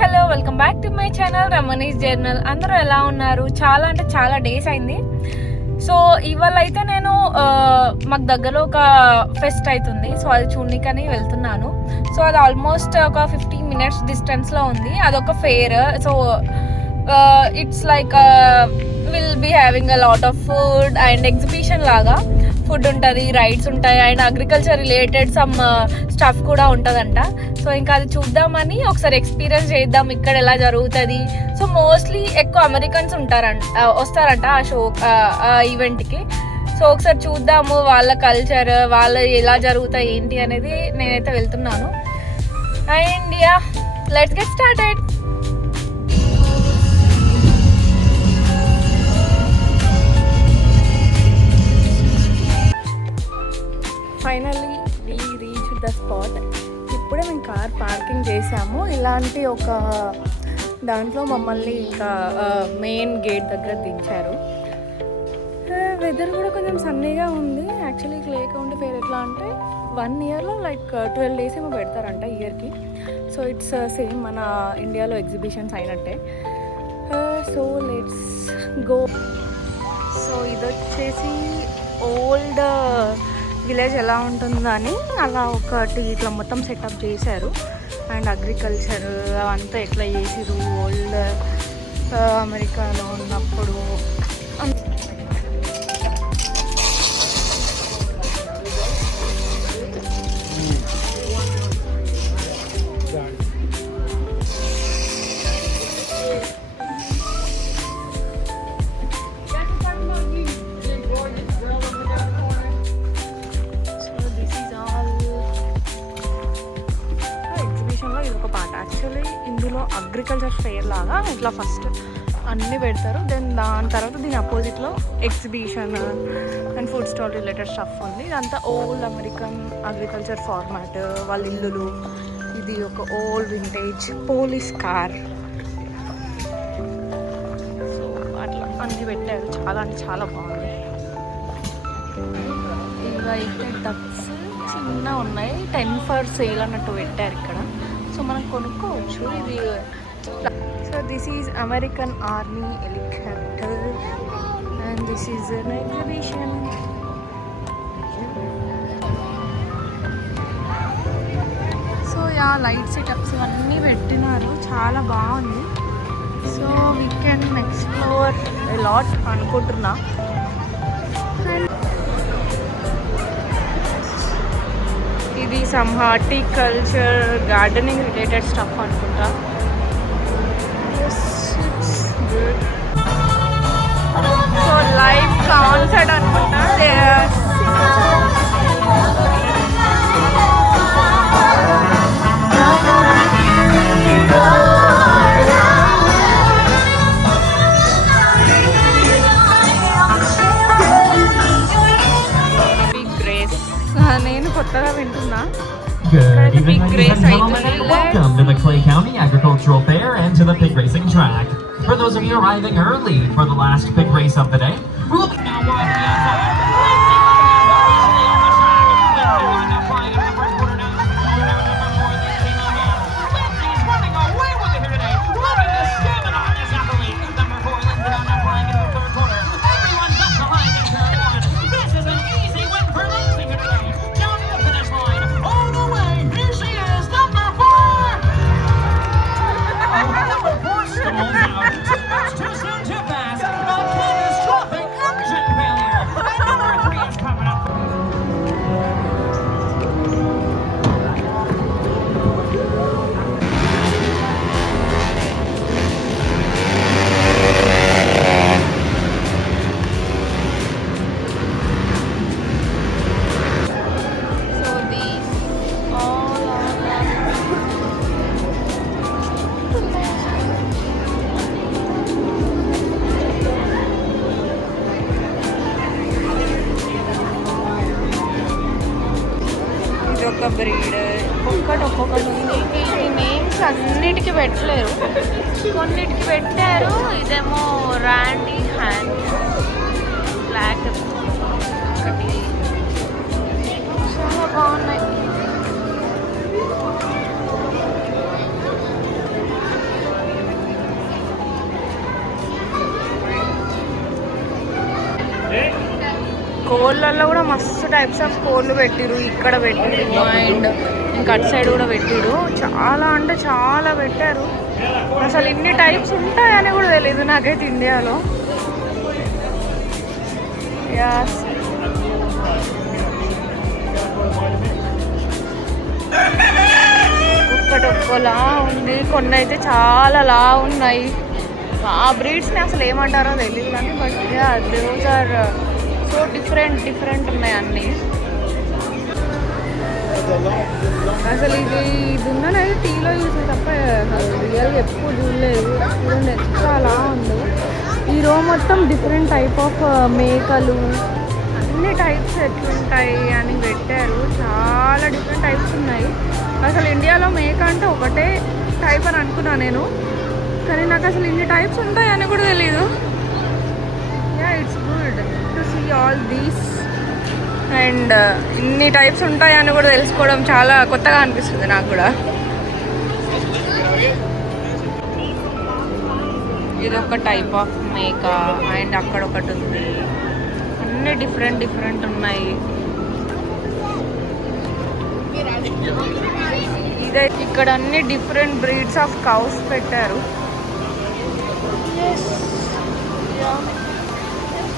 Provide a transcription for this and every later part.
Hello welcome back to my channel Ramani's journal. అందరూ ఎలా ఉన్నారు? చాలా అంటే చాలా డేస్ అయింది. సో ఇవాళ అయితే నేను మాకు దగ్గరలో ఒక ఫెస్ట్ అవుతుంది. సో అది చూడనికని వెళ్తున్నాను. సో అది ఆల్మోస్ట్ ఒక 15 minutes డిస్టెన్స్లో ఉంది. అదొక fair. So it's like will be having a lot of food and exhibition లాగా. ఫుడ్ ఉంటుంది, రైడ్స్ ఉంటాయి and agriculture related some stuff కూడా ఉంటుందంట. సో ఇంకా అది చూద్దామని ఒకసారి ఎక్స్పీరియన్స్ చేద్దాం ఇక్కడ ఎలా జరుగుతుంది. సో మోస్ట్లీ ఎక్కువ అమెరికన్స్ వస్తారంట ఆ షో ఈవెంట్కి. సో ఒకసారి చూద్దాము వాళ్ళ కల్చర్, వాళ్ళ ఎలా జరుగుతాయి ఏంటి అనేది. నేనైతే వెళ్తున్నాను and yeah let's get started. Finally we reach the spot. ఇప్పుడే మేము కార్ పార్కింగ్ చేసాము. ఇలాంటి ఒక దాంట్లో మమ్మల్ని ఇంకా మెయిన్ గేట్ దగ్గర దించారు. వెదర్ కూడా కొంచెం సన్నీగా ఉంది. యాక్చువల్లీ క్లే కౌంట్ ఫేర్ ఎట్లా అంటే 1 yearలో లైక్ 12 days ఏమో పెడతారంట ఇయర్కి. సో ఇట్స్ సేమ్ మన ఇండియాలో ఎగ్జిబిషన్స్ అయినట్టే. So let's go. సో ఇది వచ్చేసి ఓల్డ్ విలేజ్ ఎలా ఉంటుందని అలా ఒకటి ఇట్లా మొత్తం సెటప్ చేశారు. అండ్ అగ్రికల్చర్ అవంతా ఎట్లా చేసిరు ఓల్డ్ అమెరికాలో ఉన్నప్పుడు. అగ్రికల్చర్ ఫెయిర్ లాగా ఇట్లా ఫస్ట్ అన్నీ పెడతారు. దెన్ దాని తర్వాత దీని అపోజిట్లో exhibition and food stall related stuff ఉంది. ఇదంతా ఓల్డ్ అమెరికన్ అగ్రికల్చర్ ఫార్మాట్, వాళ్ళ ఇల్లులు. ఇది ఒక old vintage police car. So అట్లా అన్నీ పెట్టారు. చాలా అంటే చాలా బాగుంది. ఇవైతే డక్స్ చిన్న ఉన్నాయి. 10 for sale అన్నట్టు పెట్టారు ఇక్కడ. సో మనం కొనుక్కోవచ్చు ఇది. So this is American army helicopter and this is an exhibition. So yeah light setups అన్నీ పెట్టినారు. చాలా బాగుంది. So we can explore a lot అనుకుంటున్నా. ఇది some horticulture gardening related stuff అనుకుంటా. సో లైవ్ కాన్సర్ట్ అనుకుంటా. నేను కొత్తగా వింటున్నా. Good evening, ladies and gentlemen, and welcome to the Clay County Agricultural Fair and to the pig racing track. For those of you arriving early for the last pig race of the day, we're looking now wide the outside. ఒక బ్రీడ్ ఒక్కొక్కటి ఉంది. ఈ నేమ్స్ అన్నిటికీ పెట్టలేరు, కొన్నిటికి పెట్టారు. ఇదేమో Randy hand black ఒకటి. చాలా బాగున్నాయి. కోళ్ళల్లో కూడా మస్తు టైప్స్ ఆఫ్ కోళ్ళు పెట్టిరు, ఇక్కడ పెట్టిరు అండ్ ఇంకా అటు సైడ్ కూడా పెట్టిరు. చాలా అంటే చాలా పెట్టారు. అసలు ఇన్ని టైప్స్ ఉంటాయని కూడా తెలియదు నాకైతే ఇండియాలో. యాస్ ఒక్కొక్కలా ఉంది, కొన్ని అయితే చాలా లా ఉన్నాయి. ఆ బ్రీడ్స్ని అసలు ఏమంటారో తెలియదు కానీ but those are so different ఉన్నాయి అన్నీ. అసలు ఇది ఉందనేది టీలో చూసిన తప్ప రియల్గా ఎప్పుడు చూడలేదు. చూడండి చాలా ఉంది. ఈ రో మొత్తం డిఫరెంట్ టైప్ ఆఫ్ మేకలు, అన్ని టైప్స్ ఎట్లుంటాయి అని పెట్టారు. చాలా డిఫరెంట్ టైప్స్ ఉన్నాయి. అసలు ఇండియాలో మేక అంటే ఒకటే టైప్ అని అనుకున్నా నేను, కానీ నాకు అసలు ఇన్ని టైప్స్ ఉంటాయని కూడా తెలీదు. Yeah it's good to see all these and ఇన్ని టైప్స్ ఉంటాయని కూడా తెలుసుకోవడం చాలా కొత్తగా అనిపిస్తుంది నాకు కూడా. ఇది ఒక టైప్ ఆఫ్ మేక అండ్ అక్కడ ఒకటి ఉంది. అన్ని డిఫరెంట్ ఉన్నాయి. ఇదే ఇక్కడ అన్ని డిఫరెంట్ బ్రీడ్స్ ఆఫ్ కౌస్ పెట్టారు.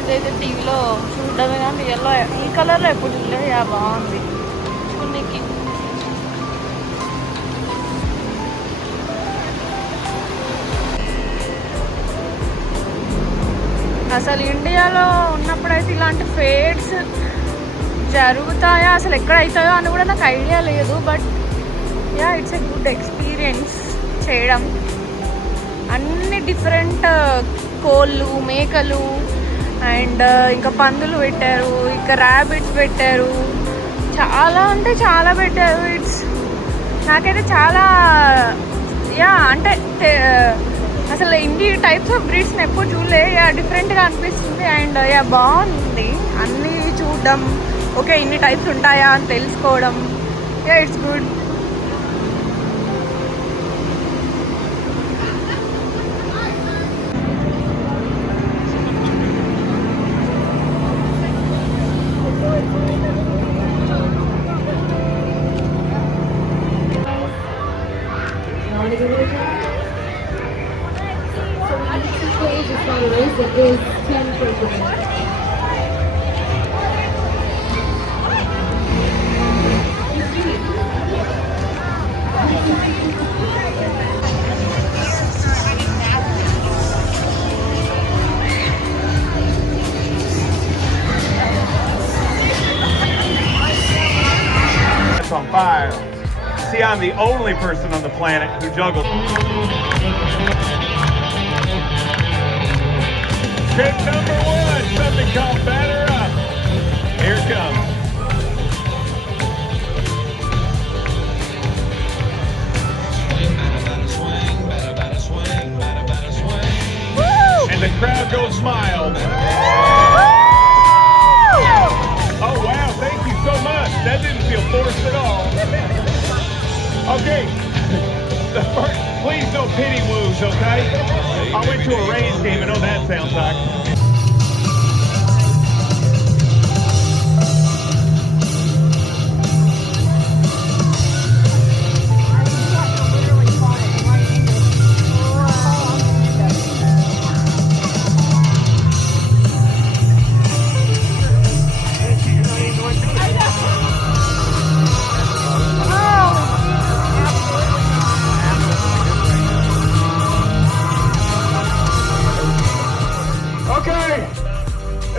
ఇదైతే టీవీలో చూడడమే కానీ రియల్లో ఈ కలర్లో ఎప్పుడు చూడలేదు. యా బాగుంది చూడడానికి. అసలు ఇండియాలో ఉన్నప్పుడైతే ఇలాంటి ఫేర్స్ జరుగుతాయా, అసలు ఎక్కడ అవుతాయో అని కూడా నాకు ఐడియా లేదు. But yeah it's a good experience చేయడం. అన్ని డిఫరెంట్ కోళ్ళు, మేకలు అండ్ ఇంకా పందులు పెట్టారు, ఇంకా ర్యాబిట్స్ పెట్టారు. చాలా అంటే చాలా పెట్టారు. నాకైతే చాలా అంటే అసలు ఇన్ని టైప్స్ ఆఫ్ బ్రీడ్స్ని ఎప్పుడు చూడలే. డిఫరెంట్గా అనిపిస్తుంది అండ్ బాగుంది అన్నీ చూడడం. ఓకే ఇన్ని టైప్స్ ఉంటాయా అని తెలుసుకోవడం. It's good. On fire. See, I'm the only person on the planet who juggles. Trick number 1, something called batter up. Here it comes. And the crowd goes wild. Oh wow, thank you so much. That didn't feel forced at all. Okay, please no pity woos, okay? I went to a Rays game, I know that sounds like.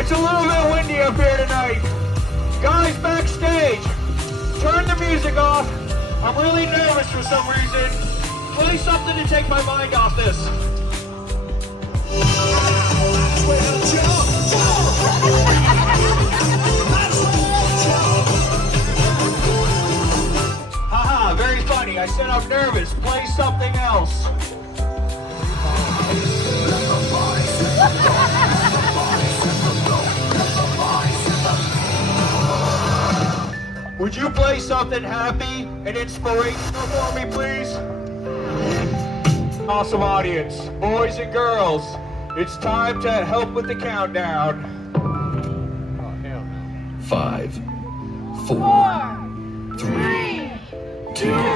It's a little bit windy up here tonight. Guys backstage, turn the music off. I'm really nervous for some reason. Play something to take my mind off this. Haha, very funny. I said I'm nervous. Play something else. Would you play something happy and inspirational for me, please? Awesome audience, boys and girls, it's time to help with the countdown. Oh, hell no. 5, 4, 3, 2,